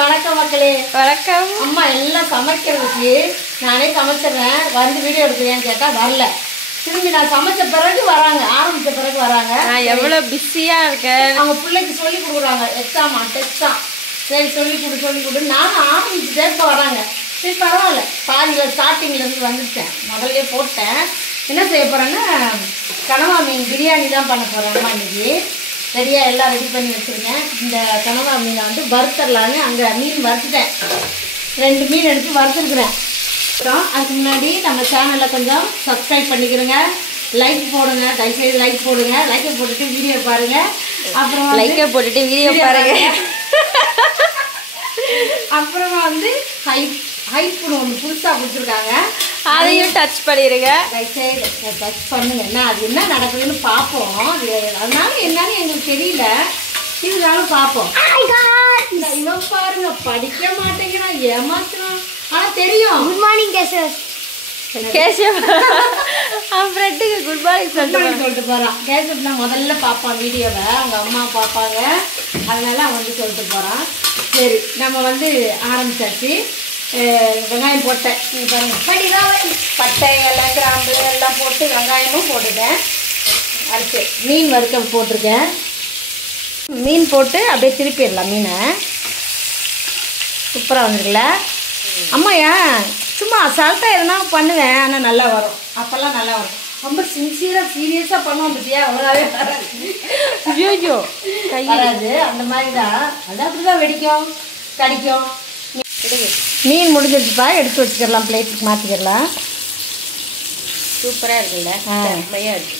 வணக்கம் மக்களே. வணக்கம். அம்மா எல்லாம் சமைக்கிறதுக்கு நானே சமைச்சிடுறேன், வந்து வீடியோ எடுக்கிறேன்னு கேட்டால் வரல. திரும்பி நான் சமைச்ச பிறகு வராங்க, ஆரம்பித்த பிறகு வராங்க. நான் எவ்வளோ பிஸியாக இருக்கேன். அவங்க பிள்ளைக்கு சொல்லி கொடுக்குறாங்க, எக்ஸாமா டெஸ்டாம். சரி சொல்லி கொடு நானும் ஆரம்பிச்சுட்டே இப்போ வராங்க. சரி பரவாயில்ல, பாதியில் ஸ்டார்டிங்லேருந்து வந்துட்டேன், முதல்ல போட்டேன். என்ன செய்ய போகிறேன்னா கனவா மீன் பிரியாணி தான் பண்ண போகிறேன். அம்மா இன்னைக்கு ரெடியாக எல்லாம் ரெடி பண்ணி வச்சுருக்கேன். இந்த கனவா மீனை வந்து வறுத்தரலான்னு அங்கே மீன் வறுத்துட்டேன். 2 மீன் எடுத்து வறுத்துருக்குறேன். அப்புறம் அதுக்கு முன்னாடி நம்ம சேனலில் கொஞ்சம் சப்ஸ்கிரைப் பண்ணிக்கிறோங்க, லைக் போடுங்க, தயவுசெய்து லைக் போடுங்க. லைக்கை போட்டுட்டு வீடியோ பாருங்கள். அப்புறம் லைக்கை போட்டுட்டு வீடியோ பாருங்கள். அப்புறமா வந்து ஹைப்னு ஒன்று புதுசாக கொடுத்துருக்காங்க, அதையும் டச் பண்ணிடுங்க. தயவுசெய்து டச் பண்ணுங்க. என்ன அது என்ன நடக்குதுன்னு பார்ப்போம். அதனால என்னன்னு எங்களுக்கு தெரியல, இருந்தாலும் பார்ப்போம். இவன் பாருங்க படிக்க மாட்டேங்கிறான், ஏமாத்துறான். ஆனால் தெரியும். Good morning Keshav. கேசவ் அவன் ஃப்ரெண்டுக்கு குட் மார்னிங் சொல்லிட்டு போகிறான். கேசவ்னா முதல்ல பார்ப்பான் வீடியோவை, அவங்க அம்மா பார்ப்பாங்க, அதனால அவன் வந்து சொல்லிட்டு போகிறான். சரி நம்ம வந்து ஆரம்பிச்சாச்சு. வெங்காயம் போட்டேன், பட்டை எல்லாம் கிராம்பு எல்லாம் போட்டு வெங்காயமும் போட்டுட்டேன். அடுத்து மீன் வறுக்க போட்டிருக்கேன். மீன் போட்டு அப்படியே திருப்பிடலாம் மீனை. சூப்பராக வந்துருக்குல்ல அம்மா. ஏன் சும்மா அசால்ட்டாக எதுனா பண்ணுவேன், ஆனால் நல்லா வரும். அப்போல்லாம் நல்லா வரும். ரொம்ப சின்சியராக சீரியஸாக பண்ணுவோம் பற்றியா, அவ்வளோவே வராது. ஐயோ வராது, அந்த மாதிரி தான். அது அப்படி தான் வெடிக்கும் கடிக்கும். மீன் முடிஞ்சிருச்சுப்பா, எடுத்து வச்சுக்கலாம், பிளேட்டுக்கு மாற்றிக்கிடலாம். சூப்பராக இருக்குல்ல, செம்மையாக இருக்கு.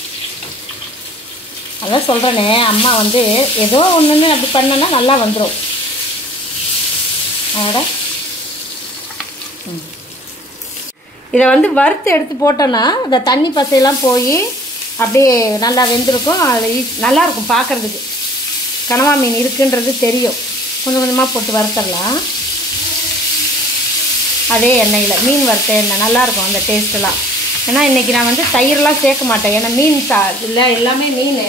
அதான் சொல்கிறேனே, அம்மா வந்து ஏதோ ஒன்றுன்னு அப்படி பண்ணனா நல்லா வந்துடும். அதோட இதை வந்து வறுத்து எடுத்து போட்டோன்னா இந்த தண்ணி பசையெல்லாம் போய் அப்படியே நல்லா வெந்திருக்கும். அது நல்லாயிருக்கும் பார்க்குறதுக்கு. கனவா மீன் இருக்குன்றது தெரியும். கொஞ்சம் கொஞ்சமாக போட்டு வறுத்தரலாம். அதே எண்ணெயில் மீன் வறுத்த எண்ணெய் நல்லாயிருக்கும் அந்த டேஸ்ட்டெல்லாம். ஏன்னா இன்றைக்கி நான் வந்து தயிரெலாம் சேர்க்க மாட்டேன், ஏன்னா மீன் இல்லை எல்லாமே மீன்.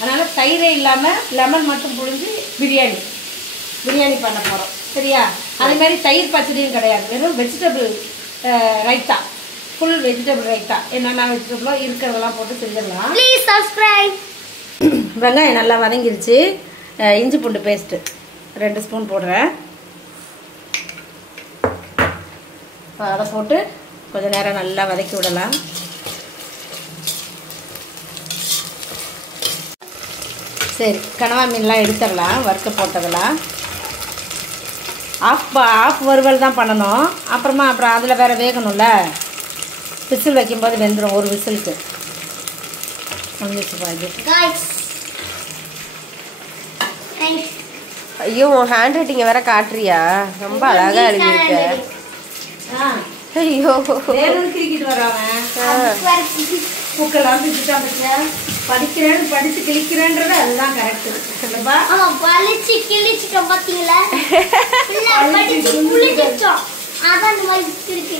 அதனால் தயிரே இல்லாமல் லெமன் மட்டும் புழிஞ்சு பிரியாணி பண்ண போகிறோம். சரியா? அதேமாதிரி தயிர் பச்சடியும் கிடையாது, வெறும் vegetable raita, full vegetable raita. என்னென்ன வெஜிடபிளோ இருக்கிறதெல்லாம் போட்டு செஞ்சிடலாம். Please subscribe. வெங்காயம் நல்லா வதங்கிருச்சு. இஞ்சி பூண்டு பேஸ்ட்டு 2 ஸ்பூன் போடுறேன். அதை போட்டு கொஞ்சம் நேரம் நல்லா வதக்கி விடலாம். சரி, கனவா மீன்லாம் எடுத்துடலாம். வறுக்க போட்டதெல்லாம் ஆஃப் வறுவல் தான் பண்ணணும். அப்புறம் அதில் வேறு வேகணும்ல, விசில் வைக்கும்போது வெந்துடும். ஒரு விசிலுக்கு வந்துச்சு பாரு. ஐயோ உன் ஹேண்ட் ரைட்டிங்கை வேற காட்டுறியா? ரொம்ப அழகாக எழுதியிருக்க. ஐயோ கிரிக்கிட்டு வராங்க, பூக்கெல்லாம் படிக்கிறேன்னு படிச்சு கிழிக்கிறேன்றது அதுதான் கரெக்டு. படிச்சு கிழிச்சிட்டோம் பார்த்தீங்களா? அதான் இந்த மாதிரி இருக்கு.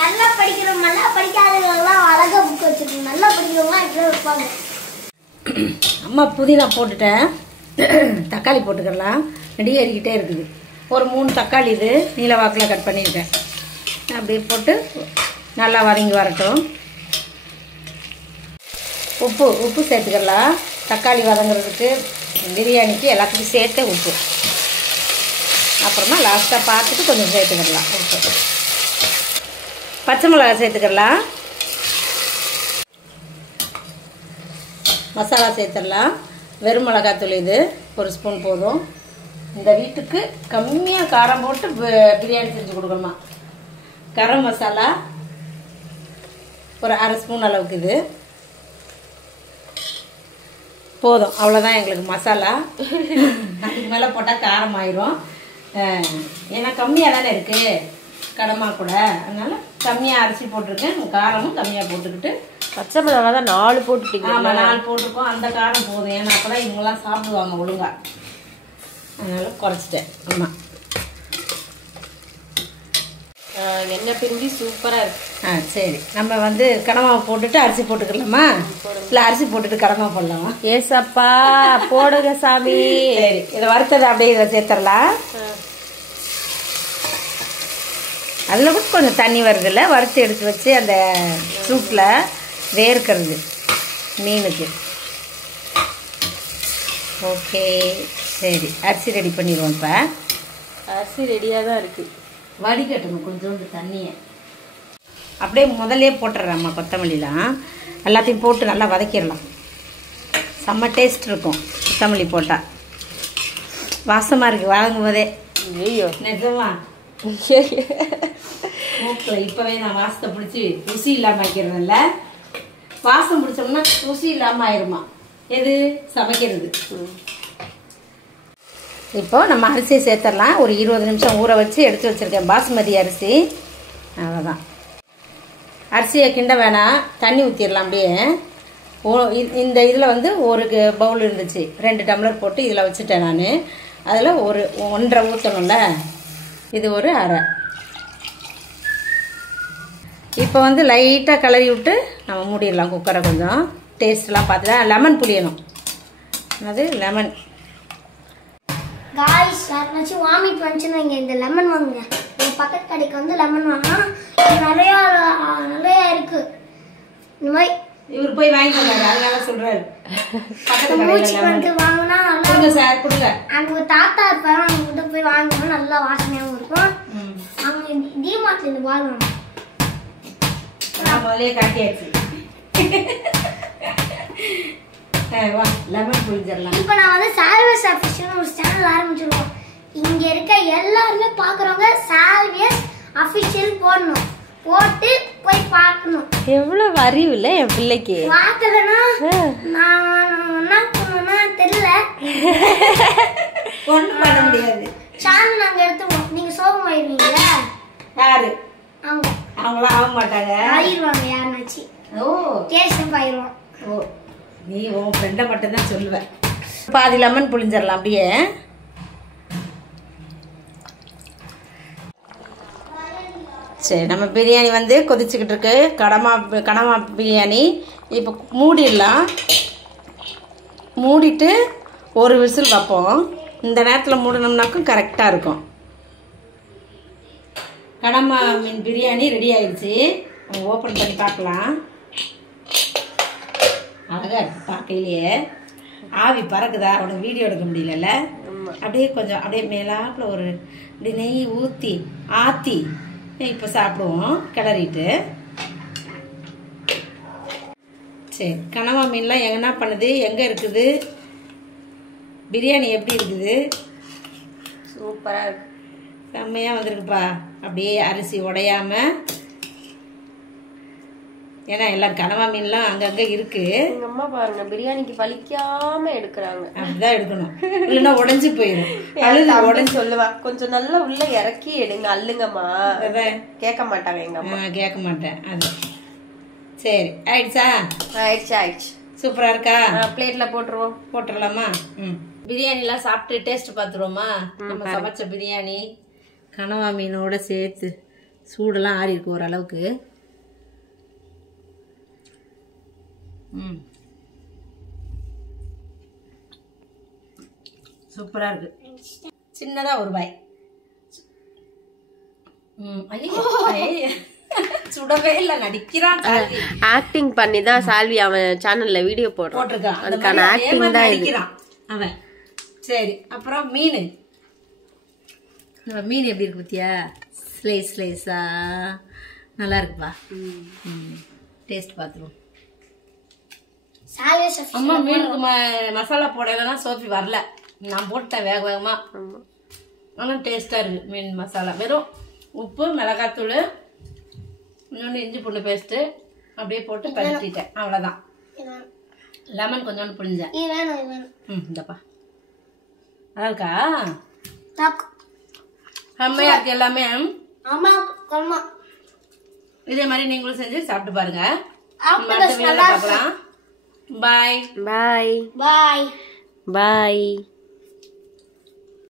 நல்லா படிக்கிறவங்க, நல்லா படிக்காதவங்கலாம் அழகா புக் வச்சிருக்கோம். நல்லா படிக்கிறவங்களாம் இப்படி வைப்பாங்க. அம்மா புதினா போட்டுட்டேன், தக்காளி போட்டுக்கலாம். ரெடி ஏறிக்கிட்டே இருக்குது. ஒரு 3 தக்காளி இது நீல வாக்கில் கட் பண்ணியிருக்கேன். அப்படியே போட்டு நல்லா வதங்கி வரட்டும். உப்பு சேர்த்துக்கலாம். தக்காளி வதங்குறதுக்கு, பிரியாணிக்கு எல்லாத்துக்கும் சேர்த்து உப்பு. அப்புறமா லாஸ்ட்டாக பார்த்துட்டு கொஞ்சம் சேர்த்துக்கலாம் உப்பு. பச்சை மிளகாய் சேர்த்துக்கலாம். மசாலா சேர்த்துடலாம். வெறும் மிளகாத்தூள் இது 1 ஸ்பூன் போதும். இந்த வீட்டுக்கு கம்மியாக காரம் போட்டு பிரியாணி செஞ்சு கொடுக்கணுமா. கரம் மசாலா ஒரு 1/2 ஸ்பூன் அளவுக்கு இது போதும். அவ்வளோதான் எங்களுக்கு மசாலா. அதுக்கு மேலே போட்டால் காரம் ஆயிரும். ஏன்னா கம்மியாக தானே இருக்குது கடமா கூட, அதனால் கம்மியாக அரிசி போட்டிருக்கேன். காரமும் கம்மியாக போட்டுக்கிட்டு. பச்சை மிளகா தான் 4 போட்டுட்டீங்க. ஆமாம் 4 போட்டிருக்கோம். அந்த காரம் போதும், ஏன்னா அப்போ தான் இவங்களாம் சாப்பிடுவாங்க ஒழுங்கா. அதனால் குறைச்சிட்டேன். ஆமாம், எண்ணெய் பிரிஞ்சு சூப்பராக இருக்கு. சரி, நம்ம வந்து கடமாவை போட்டுட்டு அரிசி போட்டுக்கலாமா? இல்லை அரிசி போட்டுட்டு கடமா போடலாமா? ஏசப்பா போடுங்க சாமி. சரி, இதை வறுத்ததை அப்படியே இதில் சேர்த்துடலாம். அதில் கூட கொஞ்சம் தண்ணி வருதுல்ல, வறுத்து எடுத்து வச்சு அந்த சூட்டில் வேர்க்கிறது மீனுக்கு. ஓகே சரி, அரிசி ரெடி பண்ணிடுவோம். இப்போ அரிசி ரெடியாக தான் இருக்குது. வடிகட்டணும் கொஞ்சோண்டு தண்ணியை. அப்படியே முதல்ல போட்டுடுறேம்மா கொத்தமல்லிலாம். எல்லாத்தையும் போட்டு நல்லா வதக்கிடலாம். செம்ம டேஸ்ட் இருக்கும் கொத்தமல்லி போட்டால். வாசமாக இருக்குது வதங்கும் போதே. ஐயோ நிஜமா மூக்கில் இப்போவே நான் வாசத்தை பிடிச்சி ருசி இல்லாமல் ஆக்கிறதில்ல. வாசம் பிடிச்சோம்னா ருசி இல்லாமல் ஆயிடுமா எது சமைக்கிறது. இப்போ நம்ம அரிசியை சேர்த்துடலாம். ஒரு 20 நிமிஷம் ஊற வச்சு எடுத்து வச்சுருக்கேன் பாஸ்மதி அரிசி. அவ்வளோதான். அரிசியை கிண்ட வேணாம், தண்ணி ஊற்றிடலாம். அப்படியே இந்த இதில் வந்து ஒரு பவுல் இருந்துச்சு, 2 டம்ளர் போட்டு இதில் வச்சுட்டேன் நான். அதில் ஒரு 1.5 ஊற்றணும்ல, இது ஒரு 1/2. இப்போ வந்து லைட்டாக கிளறி விட்டு நம்ம மூடிடலாம் குக்கரை. கொஞ்சம் டேஸ்ட்லாம் பார்த்துட்டா லெமன் புளியணும். அது லெமன். காய்ஸ் யாருனாச்சும் வாமிட் வந்துச்சுன்னா இங்கே இந்த லெமன் வாங்குங்க. எங்கள் பக்கத்து கடைக்கு வந்து லெமன் வாங்கினா நிறையா நிறையா இருக்குது. இந்த மாதிரி இவர் போய் வாங்கிட்டு வந்தாரு, அதனால சொல்றாரு. மூச்சு வந்து வாங்கினா கொடுங்க சார் கொடுங்க. அங்கே ஒரு தாத்தா இருப்பாரு, அவங்க போய் வாங்கினா நல்லா வாசனையாகவும் இருக்கும். அவங்க டிமார்ட்ல இந்த பால் வாங்க முதலே காட்டியாச்சு. லெமன் புளிஞ்சிடலாம். இப்போ நான் வந்து சால்வியஸ் அஃபிஷியல் ஒரு சேனல் ஆரம்பிச்சிருக்கோம். இங்க இருக்க எல்லாருமே பாக்குறவங்க சால்வியஸ் அஃபிஷியல் போடணும், போட்டு போய் பார்க்கணும். எவ்வளவு அறிவு இல்லை என் பிள்ளைக்கு. பார்த்தலன்னா நான் என்ன பண்ணணும்னா தெரியல, ஒன்றும் பண்ண முடியாது. சேனல் நாங்க எடுத்துருவோம். நீங்க சோகமாயிருவீங்களா? யாரு அவங்க அவங்களாம் ஆக மாட்டாங்க, ஆயிடுவாங்க. யாருனாச்சு கேஷம் ஆயிடுவோம். ஓ நீ உன் ஃப்ரெண்டை மட்டும்தான் சொல்லுவேன். பாதி லெமன் புளிஞ்சிடலாம் அப்படியே. சரி, நம்ம பிரியாணி வந்து கொதிச்சுக்கிட்டு இருக்கு. கனமா பிரியாணி. இப்போ மூடிடலாம். மூடிட்டு ஒரு விசில் வைப்போம். இந்த நேரத்தில் மூடணும்னாக்கும் கரெக்டாக இருக்கும். கனமா மீன் பிரியாணி ரெடி ஆயிடுச்சு. ஓப்பன் பண்ணி பார்க்கலாம். அழகா இருக்கு பார்க்கையிலேயே. ஆவி பறக்குதா? உனக்கு வீடியோ எடுக்க முடியல. அப்படியே கொஞ்சம் அப்படியே மேலாப்புல ஒரு இப்படி நெய் ஊற்றி ஆற்றி இப்போ சாப்பிடுவோம் கிளறிட்டு. சரி, கனவா மீன்லாம் என்ன பண்ணுது, எங்கே இருக்குது, பிரியாணி எப்படி இருக்குது? சூப்பராக இருக்கு, செம்மையாக வந்திருக்குப்பா. அப்படியே அரிசி உடையாம. ஏன்னா எல்லாம் கனவா மீன்லாம் அங்கங்கே இருக்கு. எங்க அம்மா பாருங்க பிரியாணிக்கு வலிக்காம எடுக்கிறாங்க. அப்படிதான் எடுக்கணும், இல்லைன்னா உடஞ்சி போயிடும். உடனே சொல்லுவா கொஞ்சம் நல்லா உள்ள இறக்கி எடுங்க அல்லுங்கம்மா. கேட்க மாட்டாங்க எங்க அம்மா. கேட்க மாட்டேன். அது சரி ஆயிடுச்சா? ஆயிடுச்சு. சூப்பரா இருக்கா? பிளேட்ல போட்டுடலாமா? பிரியாணிலாம் சாப்பிட்டு டேஸ்ட் பார்த்துருவோமா? நம்ம சமைச்ச பிரியாணி கனவா மீனோட சேர்த்து சூடெல்லாம் ஆறி இருக்கு ஓரளவுக்கு. சூப்பரா இருக்கு. சின்னதா ஒரு பாய். சுடவே இல்ல, நடிக்கிறான். ஆக்டிங் பண்ணி தான் சால்வி அவன் சேனல்ல வீடியோ போட்டிருக்கான். அதுக்கான ஆக்டிங் தான் நடிக்கிறான் அவன். சரி, அப்புறம் மீன். மீன் எப்படி இருக்கு பத்தியா? ஸ்லைஸா நல்லா இருக்குப்பா. டேஸ்ட் பார்த்துருவோம். அம்மா மீனுக்கு மசாலா போடலைன்னா சோஃபி வரல. நான் போட்டேன் வேக வேகமா. ஆனால் டேஸ்டா இருக்கு மீன் மசாலா. வெறும் உப்பு, மிளகாத்தூள், இன்னொன்று இஞ்சி பூண்டு பேஸ்ட்டு அப்படியே போட்டு பரட்டிட்டேன். அவ்வளோதான். லெமன் கொஞ்சோண்டு புளிஞ்சேன். இந்தப்பா நல்லா இருக்கா? செம்மையா இருக்கு எல்லாமே. இதே மாதிரி நீங்களும் செஞ்சு சாப்பிட்டு பாருங்க. பார்க்கலாம். பாய் பாய் பாய் பாய்.